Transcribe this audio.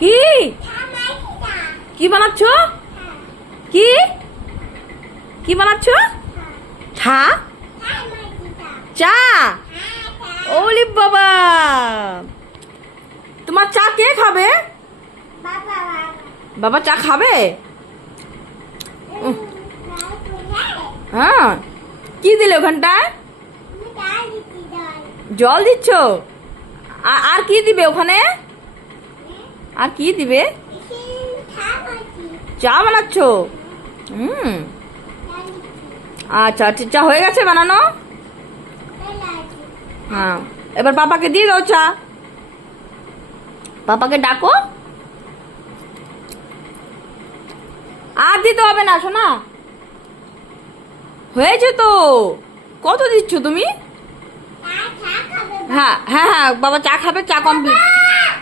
কি কি বানাচ্ছ? কি কি বানাচ্ছ? ছা চা। ওলি বাবা, তোমার চা কে খাবে? বাবা চা খাবে? হ্যাঁ, কি দিলে ওখানটায়? জল দিচ্ছ? আর কি দিবে ওখানে? আর কি দিবে? চা বানাচ্ছ? হুম, আচ্ছা আচ্ছা, চা হয়ে গেছে বানানো? হ্যাঁ, এবার পাপাকে দিয়ে দাও চা। পাপাকে ডাকো। আর দিতে হবে না সোনা, হয়েছে তো। কত দিচ্ছ তুমি? হ্যাঁ হ্যাঁ হ্যাঁ, বাবা চা খাবে, চা কমপ্লিট।